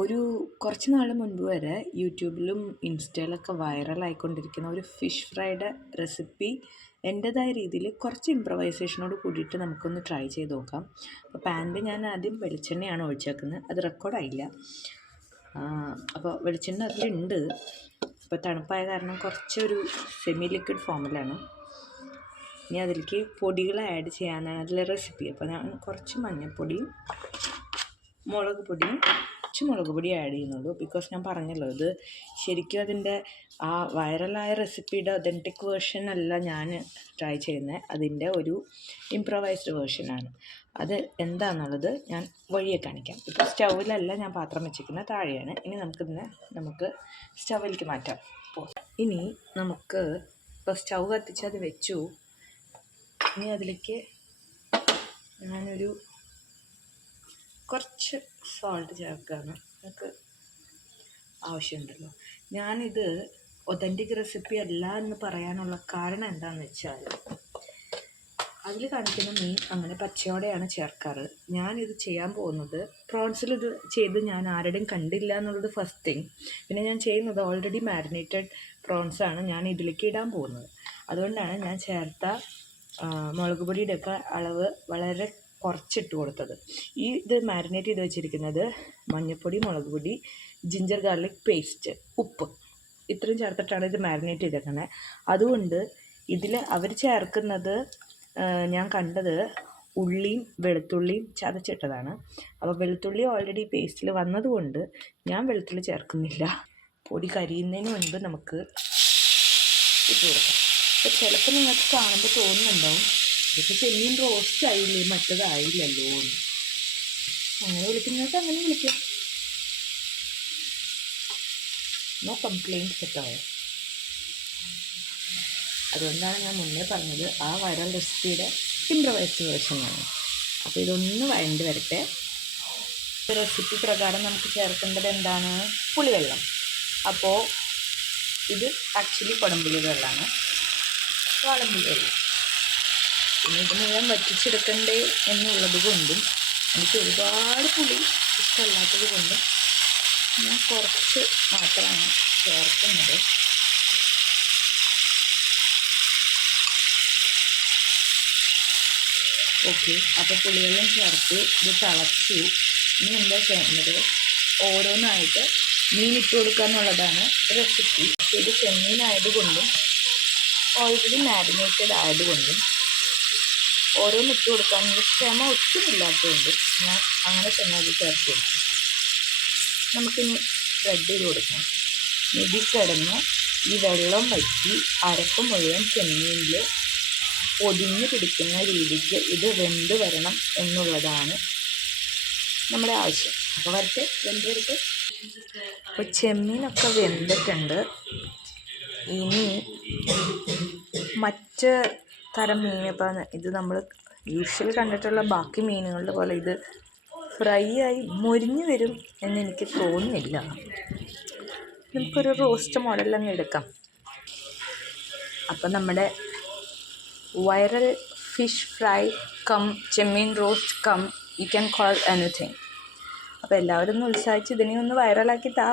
ഒരു കുറച്ച് നാൾ മുൻപ് വരെ യൂട്യൂബിലും ഇൻസ്റ്റയിലൊക്കെ വൈറലായിക്കൊണ്ടിരിക്കുന്ന ഒരു ഫിഷ് ഫ്രൈയുടെ റെസിപ്പി എൻ്റേതായ രീതിയിൽ കുറച്ച് ഇമ്പ്രവൈസേഷനോട് കൂടിയിട്ട് നമുക്കൊന്ന് ട്രൈ ചെയ്ത് നോക്കാം. അപ്പോൾ പാനിൽ ഞാൻ ആദ്യം വെളിച്ചെണ്ണയാണ് ഒഴിച്ചേക്കുന്നത്. അത് റെക്കോർഡായില്ല. അപ്പോൾ വെളിച്ചെണ്ണ അതിലുണ്ട്. ഇപ്പോൾ തണുപ്പായ കാരണം കുറച്ചൊരു സെമി ലിക്വിഡ് ഫോമിലാണ്. ഇനി അതിലേക്ക് പൊടികൾ ആഡ് ചെയ്യാനാണ് അതിലെ റെസിപ്പി. അപ്പോൾ ഞാൻ കുറച്ച് മഞ്ഞൾപ്പൊടിയും മുളക് പൊടിയും മുളക് പൊടി ആഡ് ചെയ്യുന്നുള്ളൂ. ബിക്കോസ് ഞാൻ പറഞ്ഞല്ലോ, ഇത് ശരിക്കും അതിൻ്റെ ആ വൈറലായ റെസിപ്പിയുടെ ഒതൻറ്റിക് വേർഷൻ അല്ല ഞാൻ ട്രൈ ചെയ്യുന്നത്. അതിൻ്റെ ഒരു ഇംപ്രവൈസ്ഡ് വേർഷനാണ്. അത് എന്താണെന്നുള്ളത് ഞാൻ വഴിയെ കാണിക്കാം. ഇപ്പോൾ സ്റ്റൗവിലല്ല ഞാൻ പാത്രം വെച്ചിരിക്കുന്നത്, താഴെയാണ്. ഇനി നമുക്ക് സ്റ്റൗവിലേക്ക് മാറ്റാം. ഇനി നമുക്ക് ഇപ്പോൾ സ്റ്റൗ കത്തിച്ച് അത് വെച്ചു. ഇനി അതിലേക്ക് ഞാനൊരു കുറച്ച് സോൾട്ട് ചേർക്കുകയാണ്. നമുക്ക് ആവശ്യമുണ്ടല്ലോ. ഞാനിത് ഒതൻറ്റിക് റെസിപ്പി അല്ല എന്ന് പറയാനുള്ള കാരണം എന്താണെന്ന് വെച്ചാൽ, അതിൽ കാണിക്കുന്ന മീൻ അങ്ങനെ പച്ചയോടെയാണ് ചേർക്കാറ്. ഞാനിത് ചെയ്യാൻ പോകുന്നത് പ്രോൺസിൽ ഇത് ചെയ്ത് ഞാൻ ആരുടെയും കണ്ടില്ല എന്നുള്ളത് ഫസ്റ്റ് തിങ്. പിന്നെ ഞാൻ ചെയ്യുന്നത് ഓൾറെഡി മാരിനേറ്റഡ് പ്രോൺസാണ് ഞാൻ ഇതിലേക്ക് ഇടാൻ പോകുന്നത്. അതുകൊണ്ടാണ് ഞാൻ ചേർത്ത മുളക് പൊടിയുടെയൊക്കെ അളവ് വളരെ കുറച്ചിട്ട് കൊടുത്തത്. ഇത് മാരിനേറ്റ് ചെയ്ത് വെച്ചിരിക്കുന്നത് മഞ്ഞൾപ്പൊടി, മുളക് പൊടി, ജിഞ്ചർ ഗാർലിക് പേസ്റ്റ്, ഉപ്പ്, ഇത്രയും ചേർത്തിട്ടാണ് ഇത് മാരിനേറ്റ് ചെയ്തേക്കുന്നത്. അതുകൊണ്ട് ഇതിൽ അവർ ചേർക്കുന്നത് ഞാൻ കണ്ടത് ഉള്ളിയും വെളുത്തുള്ളിയും ചതച്ചിട്ടതാണ്. അപ്പോൾ വെളുത്തുള്ളി ഓൾറെഡി പേസ്റ്റിൽ വന്നതുകൊണ്ട് ഞാൻ വെളുത്തുള്ളി ചേർക്കുന്നില്ല. പൊടി കരിയുന്നതിന് മുൻപ് നമുക്ക് ഇട്ട് കൊടുക്കാം. അപ്പോൾ ചിലപ്പോൾ നിങ്ങൾക്ക് കാണുമ്പോൾ തോന്നുന്നുണ്ടാവും, ഇതൊക്കെ ചെമ്മീൻ റോസ്റ്റ് ആയില്ലേ, മറ്റേതായില്ലല്ലോ എന്ന്. അങ്ങനെ വിളിക്കുന്നത് അങ്ങനെ വിളിക്കാം. നോ കംപ്ലൈൻറ്റ്സ് കേട്ടോ. അതുകൊണ്ടാണ് ഞാൻ മുന്നേ പറഞ്ഞത് ആ വൈറൽ റെസിപ്പിയുടെ ഇംപ്രവൈസ്ഡ് വേർഷനാണ്. അപ്പോൾ ഇതൊന്ന് വഴണ്ട് വരട്ടെ. റെസിപ്പി പ്രകാരം നമുക്ക് ചേർക്കേണ്ടത് എന്താണ്? പുളിവെള്ളം. അപ്പോൾ ഇത് ആക്ച്വലി കുടംപുളി വെള്ളമാണ്, വാളംപുളി വെള്ളം. പിന്നെ ഇത് മുഴുവൻ വറ്റിച്ചെടുക്കണ്ടേ എന്നുള്ളത് കൊണ്ടും എനിക്ക് ഒരുപാട് പുളി ഇഷ്ടമല്ലാത്തത് കൊണ്ടും ഞാൻ കുറച്ച് മാത്രമാണ് ചേർക്കുന്നത്. ഓക്കെ, അപ്പോൾ പുളിവെള്ളം ചേർത്ത് ഇത് തിളച്ചു. ഇനി എന്താ ചെയ്യേണ്ടത്? ഓരോന്നായിട്ട് മീൻ ഇട്ട് കൊടുക്കുക എന്നുള്ളതാണ് റെസിപ്പി. ഇത് ചെമ്മീനായതുകൊണ്ടും ഓൾറെഡി മാരിനേറ്റഡ് ആയതുകൊണ്ടും ഓരോന്ന് ഇട്ട് കൊടുക്കാനുള്ള ക്ഷമ ഒട്ടുമില്ലാത്തതുകൊണ്ട് ഞാൻ അങ്ങനെ തന്നെ അത് ചേർത്ത് കൊടുക്കും. നമുക്കിനി സ്പ്രെഡ് ചെയ്ത് കൊടുക്കാം. ഇതിൽ കിടന്ന് ഈ വെള്ളം വറ്റി അരപ്പ് മുഴുവൻ ചെമ്മീനിൽ പൊതിഞ്ഞ് പിടിക്കുന്ന രീതിക്ക് ഇത് വെന്ത് വരണം എന്നുള്ളതാണ് നമ്മുടെ ആവശ്യം. അപ്പോൾ വരട്ടെ, വെന്ത് വരട്ടെ. അപ്പോൾ ചെമ്മീനൊക്കെ വെന്തിട്ടുണ്ട്. ഇനി മറ്റ് തരം മീൻ, ഇപ്പം ഇത് നമ്മൾ യൂഷ്വലി കണ്ടിട്ടുള്ള ബാക്കി മീനുകളുടെ പോലെ ഇത് ഫ്രൈ ആയി മൊരിഞ്ഞ് വരും എന്നെനിക്ക് തോന്നുന്നില്ല. നമുക്കൊരു റോസ്റ്റ് മോഡലങ്ങ് എടുക്കാം. അപ്പം നമ്മുടെ വൈറൽ ഫിഷ് ഫ്രൈ കം ചെമ്മീൻ roast cum you can call anything. അപ്പോൾ എല്ലാവരും ഒന്ന് ഉത്സാഹിച്ച് ഇതിനെ ഒന്ന് വൈറലാക്കി താ.